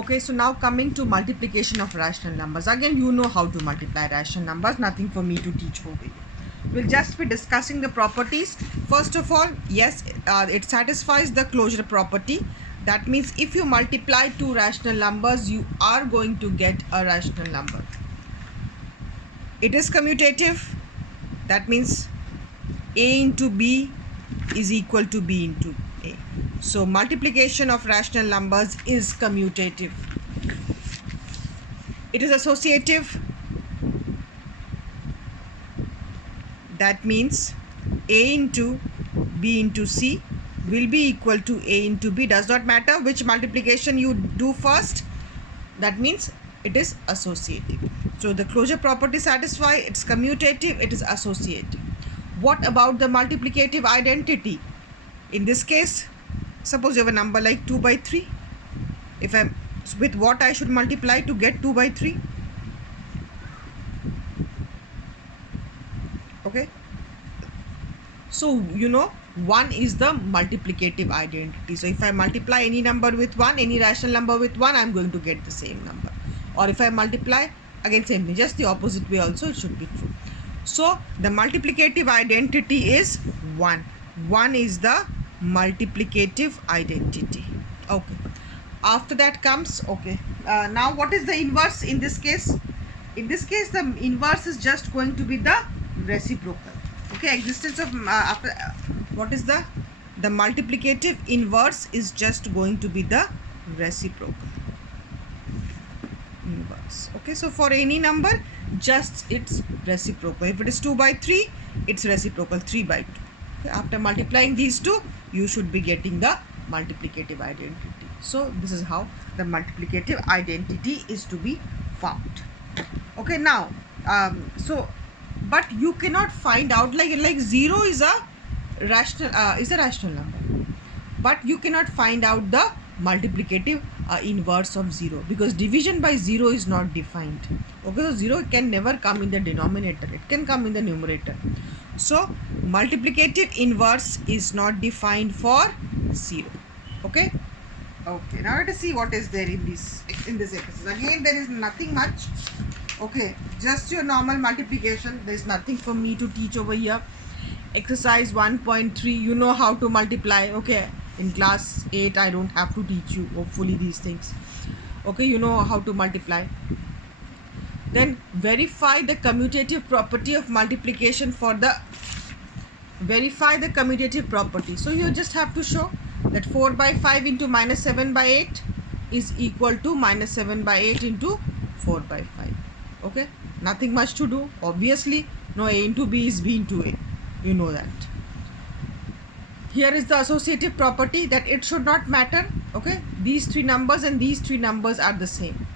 Okay, so now coming to multiplication of rational numbers. Again, you know how to multiply rational numbers, nothing for me to teach over here. We'll just be discussing the properties. First of all, yes, it satisfies the closure property. That means if you multiply two rational numbers, you are going to get a rational number. It is commutative. That means A into B is equal to B into A. So multiplication of rational numbers is commutative. It is associative. That means A into B into C will be equal to A into B. Does not matter which multiplication you do first. That means it is associative. So the closure property satisfy, it's commutative, it is associative. What about the multiplicative identity? In this case, suppose you have a number like 2 by 3. If I'm with what I should multiply to get 2 by 3? Okay. So you know 1 is the multiplicative identity. So if I multiply any number with 1, any rational number with 1, I'm going to get the same number. Or if I multiply, again same thing, just the opposite way also it should be true. So the multiplicative identity is 1. 1 is the multiplicative identity. Okay. After that comes, okay. Now what is the inverse in this case? In this case, the inverse is just going to be the reciprocal. Okay, existence of what is the multiplicative inverse is just going to be the reciprocal inverse. Okay, so for any number, just its reciprocal. If it is 2 by 3, it's reciprocal 3 by 2. Okay, after multiplying these two, you should be getting the multiplicative identity. So this is how the multiplicative identity is to be found. Okay, now but you cannot find out like 0 is a rational number, but you cannot find out the multiplicative inverse of 0 because division by 0 is not defined. Okay, so 0 can never come in the denominator, it can come in the numerator. So multiplicative inverse is not defined for 0. Okay. Okay, now let us see what is there in this exercise. Again, there is nothing much. Okay, just your normal multiplication. There is nothing for me to teach over here. Exercise 1.3, you know how to multiply. Okay, in class 8 I don't have to teach you hopefully these things. Okay, you know how to multiply. Then verify the commutative property of multiplication for the commutative property. So you just have to show that 4 by 5 into minus 7 by 8 is equal to minus 7 by 8 into 4 by 5. Okay, nothing much to do. Obviously, no, A into B is B into A. You know that. Here is the associative property that it should not matter. Okay, these three numbers and these three numbers are the same.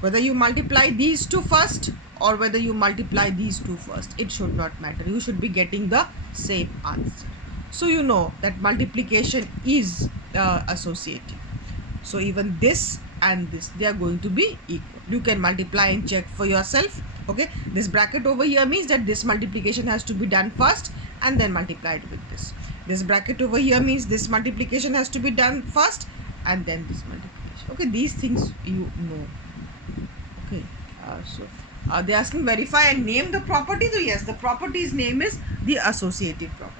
Whether you multiply these two first or whether you multiply these two first, it should not matter. You should be getting the same answer. So you know that multiplication is associative. So even this and this, they are going to be equal. You can multiply and check for yourself. Okay, this bracket over here means that this multiplication has to be done first and then multiplied with this. This bracket over here means this multiplication has to be done first and then this multiplication. Okay, these things you know. Okay, they're asking verify and name the property. So yes, the property's name is the associative property.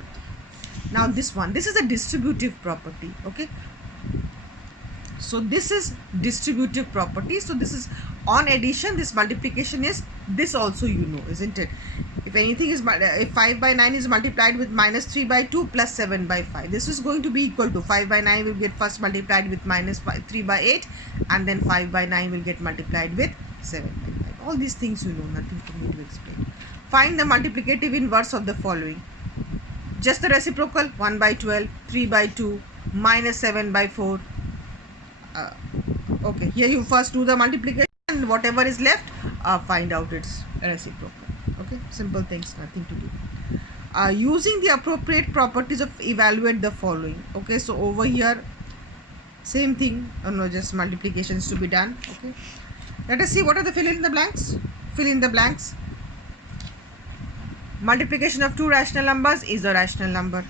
Now this one, this is a distributive property. Okay, so this is distributive property. So this is on addition, this multiplication is this also, you know, isn't it? If anything is, if 5 by 9 is multiplied with minus 3 by 2 plus 7 by 5, this is going to be equal to 5 by 9 will get first multiplied with minus 3 by 8 and then 5 by 9 will get multiplied with 7 by 5. All these things you know, nothing for me to explain. Find the multiplicative inverse of the following. Just the reciprocal, 1 by 12, 3 by 2, minus 7 by 4. Okay, here you first do the multiplication and whatever is left, find out its reciprocal. Okay, simple things, nothing to do. Using the appropriate properties of evaluate the following. Okay, so over here, same thing, no, just multiplications to be done. Okay, let us see what are the fill in the blanks. Fill in the blanks. Multiplication of two rational numbers is a rational number.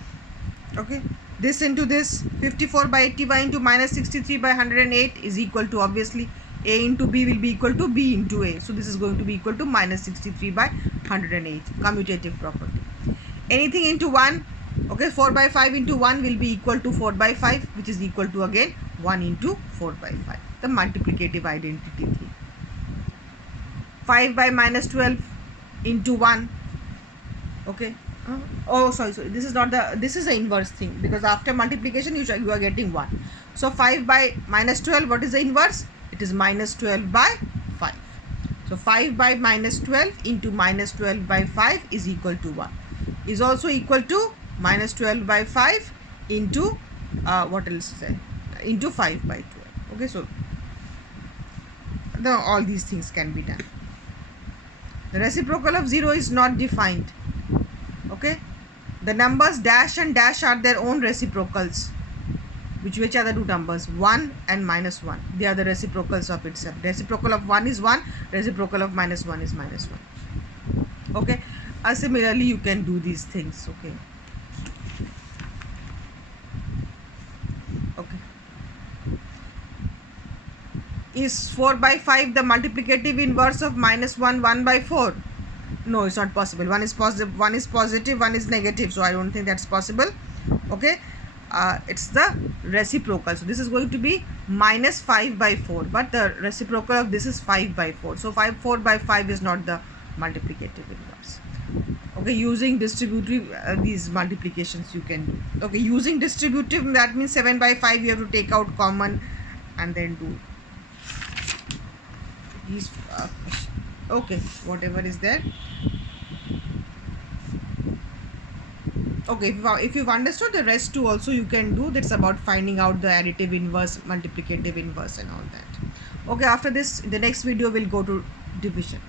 Okay, this into this, 54 by 81 into minus 63 by 108 is equal to, obviously, A into B will be equal to B into A. So this is going to be equal to minus 63 by 108, commutative property. Anything into 1, okay, 4 by 5 into 1 will be equal to 4 by 5, which is equal to again 1 into 4 by 5, the multiplicative identity thing. 5 by minus 12 into 1, okay. Oh, sorry, this is not the, this is the inverse thing, because after multiplication you are getting 1. So 5 by minus 12, what is the inverse? It is minus 12 by 5. So 5 by minus 12 into minus 12 by 5 is equal to 1. Is also equal to minus 12 by 5 into what else is into 5 by 12. Okay, so all these things can be done. The reciprocal of 0 is not defined. Okay, the numbers dash and dash are their own reciprocals. Which are the two numbers? 1 and minus 1. They are the reciprocals of itself. Reciprocal of 1 is 1. Reciprocal of minus 1 is minus 1. Okay. Similarly, you can do these things. Okay. Okay. Is 4 by 5 the multiplicative inverse of minus 1, 1 by 4? No, it's not possible. One is positive, one is negative. So I don't think that's possible. Okay. It's the reciprocal. So this is going to be minus 5 by 4. But the reciprocal of this is 5 by 4. So 4 by 5 is not the multiplicative inverse. Okay, using distributive, these multiplications you can do. Okay, using distributive, that means 7 by 5 you have to take out common and then do these. Okay, whatever is there. Okay, if you've understood the rest too, also you can do. That's about finding out the additive inverse, multiplicative inverse and all that. Okay, after this, in the next video we'll go to division.